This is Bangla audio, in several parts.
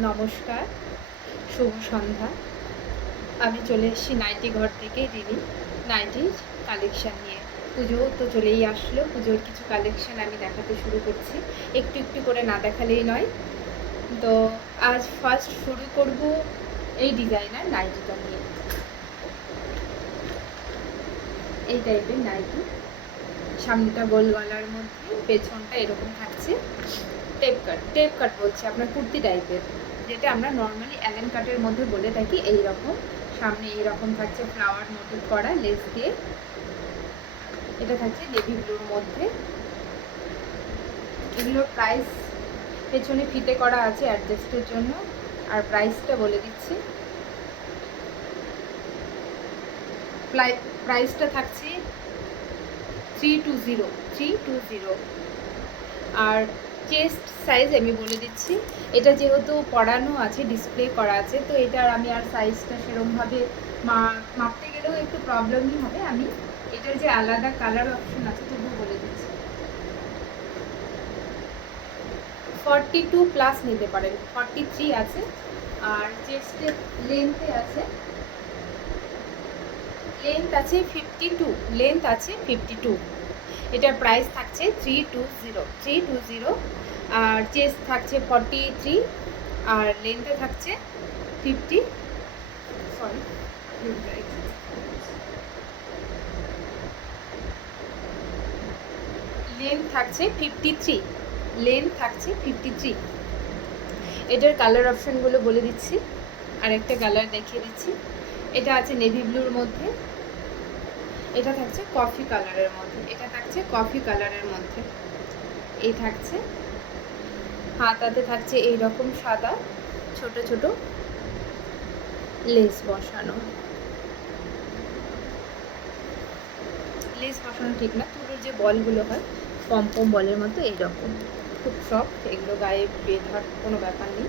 নমস্কার, শুভ সন্ধ্যা। আমি চলে এসেছি নাইটি ঘর থেকে রিনি নাইটির কালেকশান নিয়ে। পুজো তো চলেই আসলো, পুজোর কিছু কালেকশান আমি দেখাতে শুরু করছি, একটু একটু করে না দেখালেই নয়। তো আজ ফার্স্ট শুরু করব এই ডিজাইনার নাইটিটা নিয়ে। এই টাইপের নাইটি, সামনেটা গোল গলার মধ্যে, পেছনটা এরকম থাকছে টেপ কাট বলছে আপনার কুর্তি টাইপের, যেটা আমরা নর্মালি অ্যালেন কাটের মধ্যে বলে থাকি। এই রকম সামনে এইরকম থাকছে ফ্লাওয়ার মোটিভ করা লেস দিয়ে। এটা থাকছে নেভি ব্লুর মধ্যে। এগুলোর প্রাইস পেছনে ফিতে করা আছে অ্যাডজাস্টের জন্য, আর প্রাইসটা বলে দিচ্ছি। প্রাইসটা থাকছে 320। আর চেস্ট সাইজ আমি বলে দিচ্ছি, এটা যেহেতু পরানো আছে, ডিসপ্লে করা আছে, তো এটার আমি আর সাইজটা সেরকমভাবে মাপতে গেলেও একটু প্রবলেমই হবে। আমি এটার যে আলাদা কালার অপশন আছে তবুও বলে দিচ্ছি। 42+ নিতে পারেন, 43 আছে। আর চেস্টের লেন্থ আছে 52। এটার প্রাইস থাকছে 320। আর চেস্ট থাকছে 43, আর লেন্থে থাকছে 50। লেন্থ থাকছে 53। এটার কালার অপশানগুলো বলে দিচ্ছি, আর একটা কালার দেখিয়ে দিচ্ছি। এটা আছে নেভি ব্লুর মধ্যে, এটা থাকছে কফি কালারের মধ্যে, এই থাকছে হাতাতে থাকছে এইরকম সাদা ছোট ছোট লেস বসানো ঠিক না, তুলোর যে বলগুলো হয় পম বলের মতো এইরকম, খুব সফট। এগুলো গায়ে বেঁধার কোনো ব্যাপার নেই।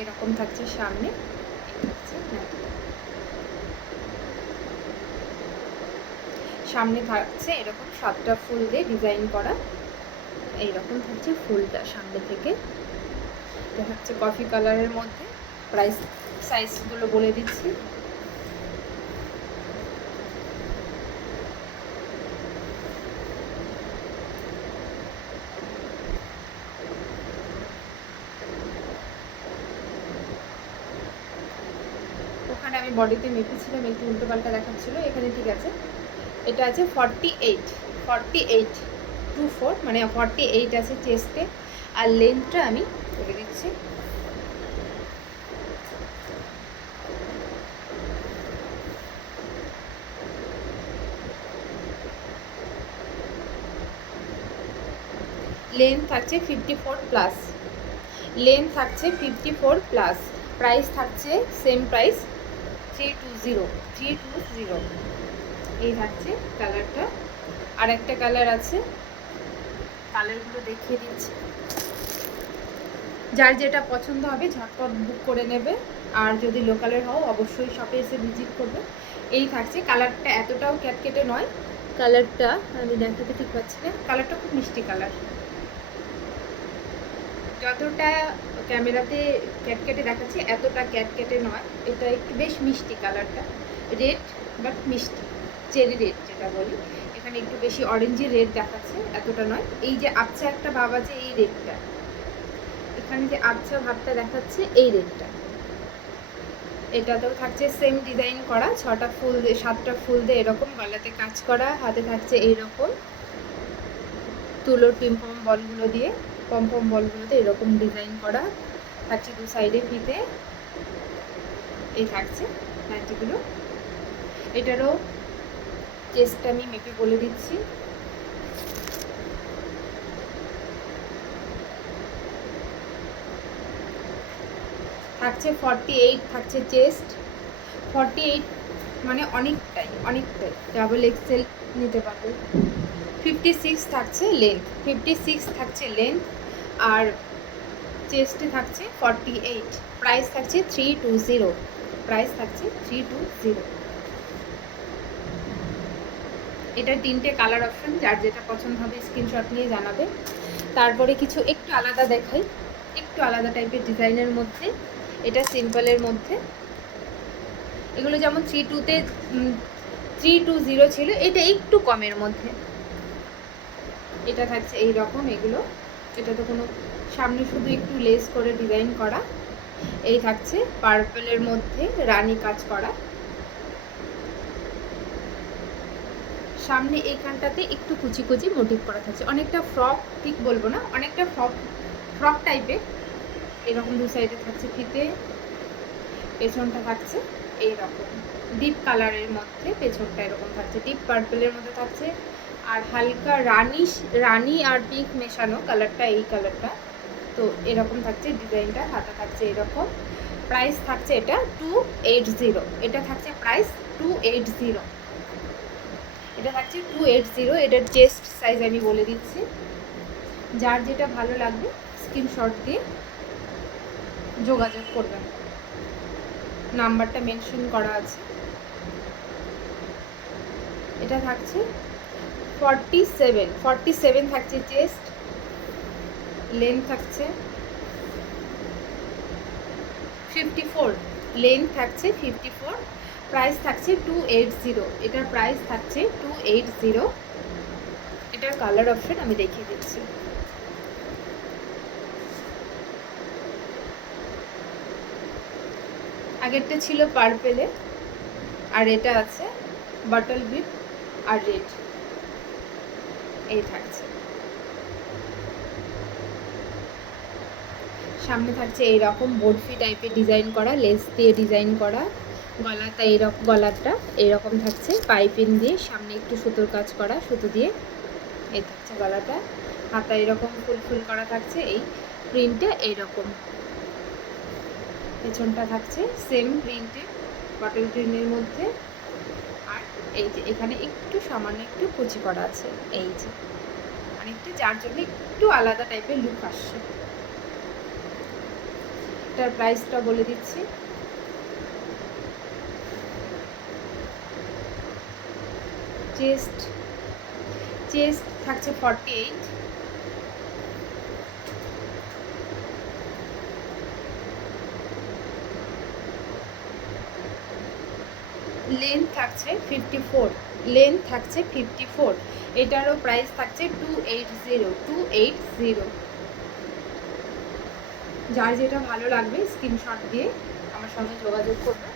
এরকম থাকছে সামনে, থাকছে এরকম 7টা ফুল দিয়ে ডিজাইন করা। এইরকম থাকছে ফুলটা সামনে থেকে। এটা হচ্ছে কফি কালারের মধ্যে। প্রাইস সাইজগুলো বলে দিচ্ছি। ওখানে আমি বডিতে মেপেছিলাম, একটু উল্টো পাল্টা দেখাচ্ছিল, এখানে ঠিক আছে। এটা আছে 48 মানে 48 আছে চেস্টে। আর লেন্থটা আমি বলে দিচ্ছি, লেন্থ থাকছে 54+। প্রাইস থাকছে সেম প্রাইস 320। এই থাকছে কালারটা। আর একটা কালার আছে, কালারগুলো দেখিয়ে দিচ্ছি। যার যেটা পছন্দ হবে ঝটপট বুক করে নেবে, আর যদি লোকালের হও অবশ্যই শপে এসে ভিজিট করবে। এই থাকছে কালারটা, এতটাও ক্যাটকেটে নয় কালারটা, আমি দেখাতে ঠিক পাচ্ছি না। কালারটা খুব মিষ্টি কালার, যতটা ক্যামেরাতে ক্যাটকেটে দেখাচ্ছে এতটা ক্যাটকেটে নয়। এটা একটু বেশ মিষ্টি কালারটা, রেড বাট মিষ্টি, চেরি রেড যেটা বলি। এখানে একটু বেশি অরেঞ্জি রেড দেখাচ্ছে, এতটা নয়। এই যে আবছা একটা ভাব আছে এই রেডটা, এখানে যে আবছা ভাবটা দেখাচ্ছে এই রেডটা। এটাতেও থাকছে সেম ডিজাইন করা, 6টা ফুল দিয়ে 7টা ফুল দিয়ে এরকম গলাতে কাজ করা, হাতে থাকছে এইরকম তুলোর পম বলগুলোতে এরকম ডিজাইন করা থাকছে, দু সাইডে ফিতে। এই থাকছে নাইটিগুলো। এটারও চেস্টটা আমি মেপে বলে দিচ্ছি। থাকছে 48 থাকছে চেস্ট, 48 মানে অনেকটাই ডাবল এক্সেল নিতে পারবে। 56 থাকছে লেন্থ, আর চেস্টে থাকছে 48। প্রাইস থাকছে 320। এটা 3টে কালার অপশন, যার যেটা পছন্দ হবে স্ক্রিনশট নিয়ে জানাবে। তারপরে কিছু একটু আলাদা দেখাই, একটু আলাদা টাইপের ডিজাইনের মধ্যে। এটা সিম্পলের মধ্যে। এগুলো যেমন 3-2-তে 320 ছিল, এটা একটু কমের মধ্যে। এটা থাকছে এই রকম। এগুলো এটা তো কোনো সামনে শুধু একটু লেস করে ডিজাইন করা। এই থাকছে পার্পলের মধ্যে রানী কাজ করা। সামনে এইখানটাতে একটু কুচি কুচি মোটিভ করা থাকছে, অনেকটা ফ্রক ঠিক বলবো না, অনেকটা ফ্রক টাইপের। এরকম দু সাইডে থাকছে ফিতে। পেছনটা থাকছে এইরকম ডিপ কালারের মধ্যে, পেছনটা এরকম থাকছে ডিপ পার্পলের মধ্যে থাকছে। আর হালকা রানি আর পিঙ্ক মেশানো কালারটা, এই কালারটা। তো এরকম থাকছে ডিজাইনটা। হাতা থাকছে এরকম। প্রাইস থাকছে এটা 280। এটা থাকছে প্রাইস 280। এটা থাকছে 280। এটার চেস্ট সাইজ আমি বলে দিচ্ছি, যার যেটা ভালো লাগবে স্ক্রিনশট দিয়ে যোগাযোগ করবেন, নাম্বারটা মেনশন করা আছে। এটা থাকছে 47 থাকছে চেস্ট। লেন্থ থাকছে 54। লেন্থ থাকছে 54। প্রাইস থাকছে 280। এটার প্রাইস থাকছে 280। এটার কালার অপশন আমি দেখিয়ে দিচ্ছি। আগেরটা ছিল পার্পেলে, আর এটা আছে বাটল বিট আর রেড। এই থাকছে। সামনে থাকছে এইরকম বরফি টাইপের ডিজাইন করা, লেস দিয়ে ডিজাইন করা। গলাটা এইরকম, গলাটা এইরকম থাকছে পাইপিং দিয়ে, সামনে একটু সুতোর কাজ করা, সুতো দিয়ে। এই থাকছে গলাটা। হাতা এরকম ফুল করা থাকছে এই প্রিন্টে এইরকম। পেছনটা থাকছে সেম প্রিন্টে বটল গ্রিনের মধ্যে। আর এই যে এখানে একটু সামান্য একটু কুচি করা আছে, এই যে অনেকটা, যার জন্য একটু আলাদা টাইপের লুক আসছে। এটার প্রাইসটা বলে দিচ্ছি। চেস্ট থাকছে 48। লেন্থ থাকছে 54। এটারও প্রাইস থাকছে 280। যার যেটা ভালো লাগবে স্ক্রিনশট দিয়ে আমার সঙ্গে যোগাযোগ করবে।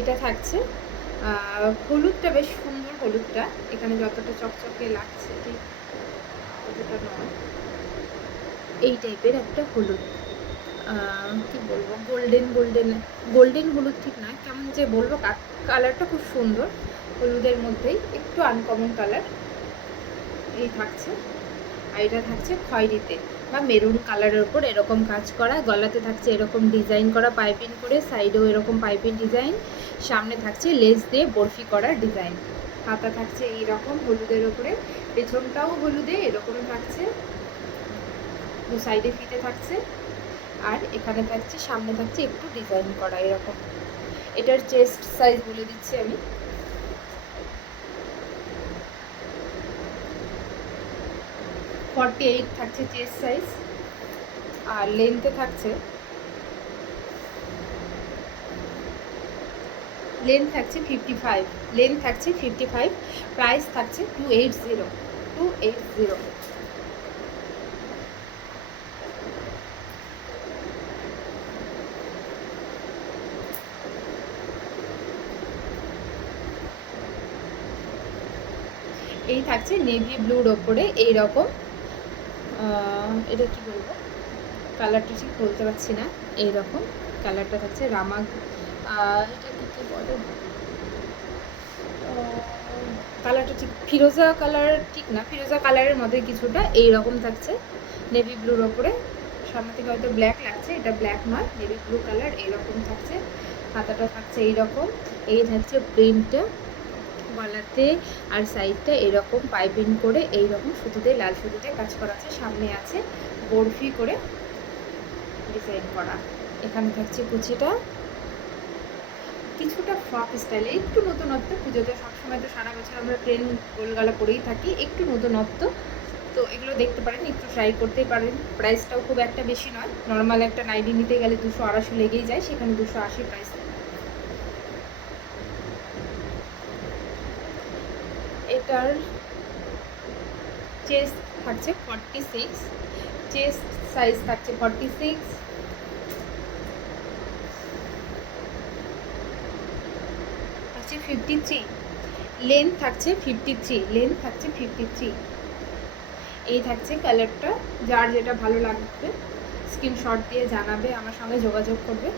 এটা থাকছে হলুদটা বেশ সুন্দর। হলুদটা এখানে যতটা চকচকে লাগছে ঠিক অতটা নয়, এই টাইপের একটা হলুদ। কি বলবো, গোল্ডেন হলুদ ঠিক নয়, কেমন যে বলবো। কালারটা খুব সুন্দর, হলুদের মধ্যেই একটু আনকমন কালার। এই থাকছে। আর এটা থাকছে খয়েরিতে বা মেরুন কালারের ওপর এরকম কাজ করা। গলাতে থাকছে এরকম ডিজাইন করা পাইপিং করে, সাইডেও এরকম পাইপিং ডিজাইন। সামনে থাকছে লেস দিয়ে বরফি করা ডিজাইন। হাতা থাকছে এইরকম হলুদের ওপরে, পেছনটাও হলুদে এরকম থাকছে, দু সাইডে ফিতে থাকছে। আর এখানে থাকছে, সামনে থাকছে একটু ডিজাইন করা এরকম। এটার চেস্ট সাইজ বলে দিচ্ছি আমি। 48 থাকছে চেস্ট সাইজ। আর লেন্থে থাকছে লেন্থ থাকছে 55। প্রাইস থাকছে 280। এই থাকছে নেভি ব্লুর ওপরে এইরকম। এটা কি বলবো, কালারটা ঠিক বলতে পারছি না। এইরকম কালারটা থাকছে রামা। এটা কি বলে, কালারটা ঠিক ফিরোজা কালার ঠিক না, ফিরোজা কালারের মধ্যে কিছুটা এইরকম থাকছে নেভি ব্লুর ওপরে। সামনে থেকে হয়তো ব্ল্যাক লাগছে, এটা ব্ল্যাক নয়, নেভি ব্লু কালার এইরকম থাকছে। হাতাটা থাকছে এইরকম। এই থাকছে প্রিন্টটা গলাতে, আর সাইডটা এরকম পাইপিং করে এইরকম সুতোতে, লাল সুতোতে কাজ করা আছে। সামনে আছে বরফি করে ডিজাইন করা। এখানে থাকছে কুচিটা। কিছুটা ফ্রক স্টাইলে, একটু নতুনত্ব। পুজোতে সবসময় তো সারা বছর আমরা প্লেন গোলগালা পরেই থাকি, একটু নতুনত্ব। তো এগুলো দেখতে পারেন, একটু ট্রাই করতেই পারেন। প্রাইসটাও খুব একটা বেশি নয়, নর্মাল একটা নাইটি নিতে গেলে 200-250 লেগেই যায়, সেখানে 280 প্রাইস। এটার চেস্ট থাকছে 46, চেস্ট সাইজ থাকছে 46, থাকছে 53, লেন্থ থাকছে 53, লেন্থ থাকছে 53। এই থাকছে কালারটা। যার যেটা ভালো লাগবে স্ক্রিনশট দিয়ে জানাবে, আমার সঙ্গে যোগাযোগ করবে।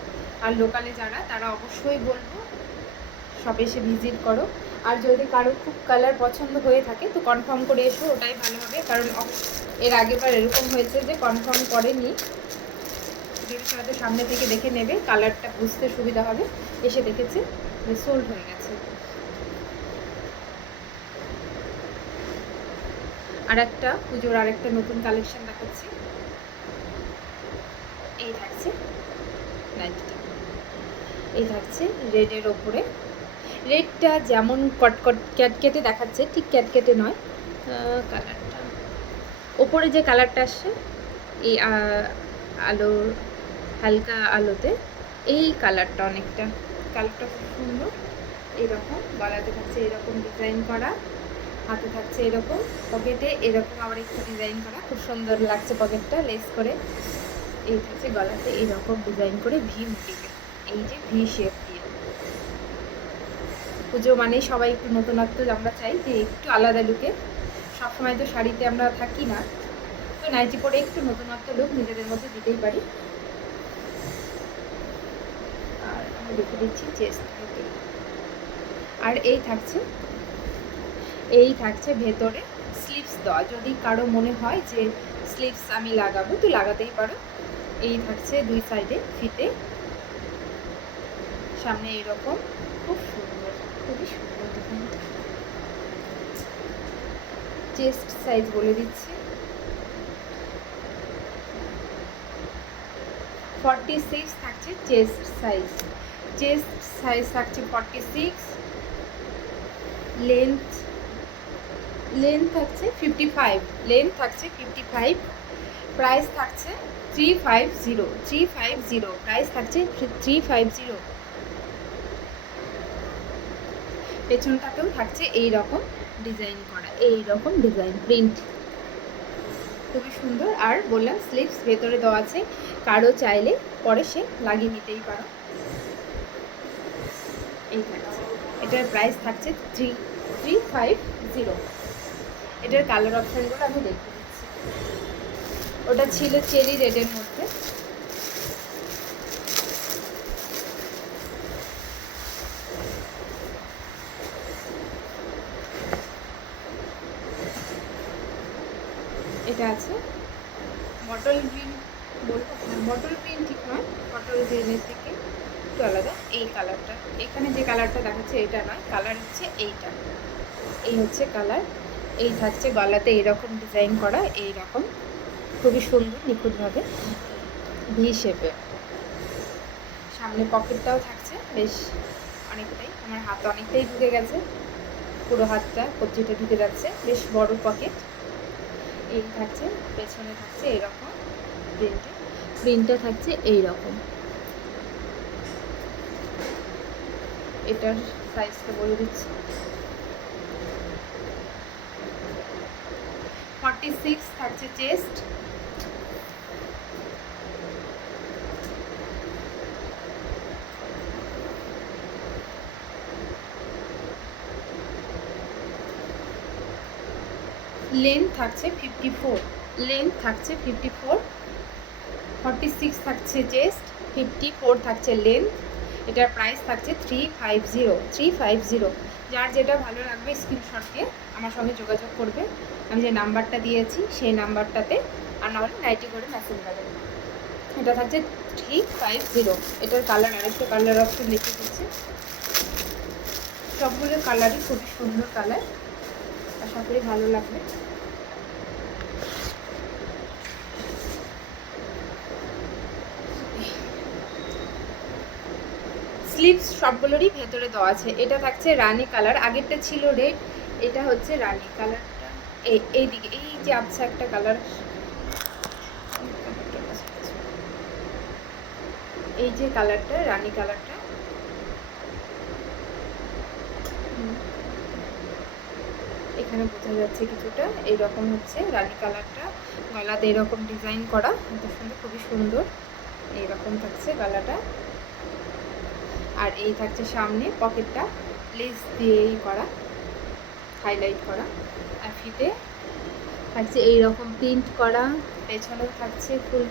আর লোকালে যারা, তারা অবশ্যই বলবো সব এসে ভিজিট করো। আর যদি কারো খুব কালার পছন্দ হয়ে থাকে তো কনফার্ম করে এসো, ওটাই ভালো হবে। কারণ এর আগেবার এরকম হয়েছে যে কনফার্ম করেনি, যদি হয়তো সামনে থেকে দেখে নেবে, কালারটা বুঝতে সুবিধা হবে। এসে দেখেছে যে সোল্ড হয়ে গেছে। আর একটা পুজোর আরেকটা নতুন কালেকশন দেখাচ্ছি। এই থাকছে নাইটিটা, এই থাকছে রেডের ওপরে। রেডটা যেমন কটকট ক্যাটকেটে দেখাচ্ছে, ঠিক ক্যাটকেটে নয়। কালারটা ওপরে যে কালারটা আসছে এই আলোর হালকা আলোতে, এই কালারটা অনেকটা, কালারটা খুব সুন্দর। এইরকম গলাতে থাকছে এরকম ডিজাইন করা, হাতে থাকছে এরকম, পকেটে এরকম আবার একটু ডিজাইন করা, খুব সুন্দর লাগছে পকেটটা লেস করে। এই থাকছে গলাতে এইরকম ডিজাইন করে ভি মোটিভে, এই যে ভি শেপ দিয়ে। পুজো মানে সবাই একটু নতুনত্ব আমরা চাই, যে একটু আলাদা লুকে। সবসময় তো শাড়িতে আমরা থাকি না, তো নাইটি পরে একটু নতুনত্ব লুক নিজেদের মধ্যে দিতেই পারি। আর আমি দেখে দিচ্ছি চেস্ট। আর এই থাকছে ভেতরে স্লিভস দেওয়া। যদি কারো মনে হয় যে স্লিভস আমি লাগাবো তো লাগাতেই পারো। এই থাকছে দুই সাইডে ফিতে, সামনে এইরকম, খুব সুন্দর, খুবই সুন্দর ডিজাইন। চেস্ট সাইজ বলে দিচ্ছি 46 থাকছে চেস্ট সাইজ। চেস্ট সাইজ থাকছে 46, লেন্থ থাকছে 55, লেন্থ থাকছে 55, প্রাইস থাকছে 350, প্রাইস থাকছে 350। পেছনটাতেও থাকছে এই রকম ডিজাইন করা, এই রকম ডিজাইন প্রিন্ট, খুবই সুন্দর। আর বললাম স্লিভস ভেতরে দেওয়া আছে, কারো চাইলে পরে সে লাগিয়ে নিতেই পারো। এই থাকছে, এটার প্রাইস থাকছে 350। এটার কালার অপশানগুলো আমি দেখে দিচ্ছি। ওটা ছিল চেরি রেডের মধ্যে, এটা আছে বটল গ্রিন, বলবো বটল গ্রিন ঠিক নয়, বটল গ্রিনের থেকে একটু আলাদা। এই কালারটা, এখানে যে কালারটা দেখাচ্ছে এটা নয়, কালার হচ্ছে এইটা, এই হচ্ছে কালার। এই থাকছে গলাতে এইরকম ডিজাইন করা, এইরকম খুবই সুন্দর নিখুঁতভাবে ভি শেপে। সামনে পকেটটাও থাকছে বেশ অনেকটাই, আমার হাত অনেকটাই ঢুকে গেছে, পুরো হাতটা কবজিটা ঢুকে যাচ্ছে, বেশ বড় পকেট। এই থাকছে পেছনে থাকছে এরকম প্রিন্টটা থাকছে এইরকম। এটার সাইজটা বলে দিচ্ছি 46 থাকছে চেস্ট, লেন্থ থাকছে 54, লেন্থ থাকছে 54, 46 থাকছে চেস্ট, 54 থাকছে লেন্থ। এটার প্রাইস থাকছে 350। যার যেটা ভালো লাগবে স্ক্রিনশট দিয়ে আমার সঙ্গে যোগাযোগ করবে, আমি যে নাম্বারটা দিয়েছি সেই নাম্বারটাতে, আর নাহলে নাইটি করে মেসেজ দেবেন। এটা থাকছে 350। এটার কালার আরেকটা কালার অপশন লিখে দিচ্ছে। সবগুলো কালারই খুবই সুন্দর কালার, আশা করি ভালো লাগবে। স্লিভস সবগুলোরই ভেতরে দেওয়া আছে। এটা থাকছে রানি কালার, আগেরটা ছিল রেড, এটা হচ্ছে রানি কালারটা। এইদিকে এই যে আবছা একটা কালার, এই যে কালারটা রানি কালারটা, এখানে বোঝা যাচ্ছে কিছুটা, এইরকম হচ্ছে রানি কালারটা। গলাতে এরকম ডিজাইন করা, এত সুন্দর, খুবই সুন্দর, এইরকম থাকছে গলাটা। আর এই থাকছে সামনে পকেটটা লেস দিয়েই করা, হাইলাইট করা। আর ফিতে থাকছে এইরকম প্রিন্ট করা, পেছনেও থাকছে ফুল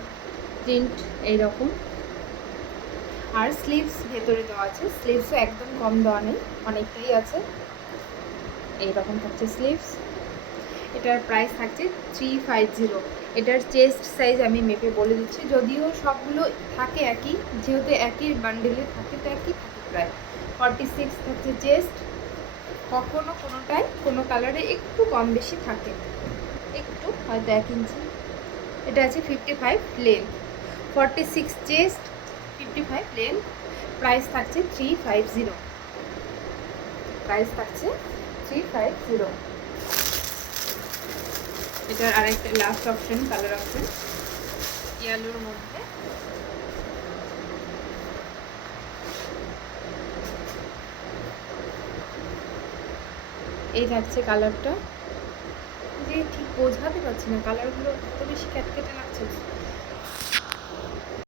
প্রিন্ট এইরকম। আর স্লিভস ভেতরে দেওয়া আছে, স্লিভসও একদম কম দেওয়া নেই, অনেকটাই আছে। এইরকম থাকছে স্লিভস। এটার প্রাইস থাকছে 350। এটার চেস্ট সাইজ আমি মেপে বলে দিচ্ছি, যদিও সবগুলো থাকে একই, যেহেতু একই বান্ডেলে থাকে তো একই থাকে প্রায়। 46 থাকছে চেস্ট, কখনো কোনোটাই কোনো কালারে একটু কম বেশি থাকে, একটু হয়তো 1 ইঞ্চি। এটা আছে 55 লেন্থ, 46 চেস্ট, 55 লেন্থ। প্রাইস থাকছে 350, প্রাইস থাকছে 350। এটার আরেকটা লাস্ট অপশন, কালার অপশন ইয়েলোর মধ্যে। এই থাকছে কালারটা, যে ঠিক বোঝাতে পারছি না, কালারগুলো এত বেশি ক্যাটকেটে লাগছে,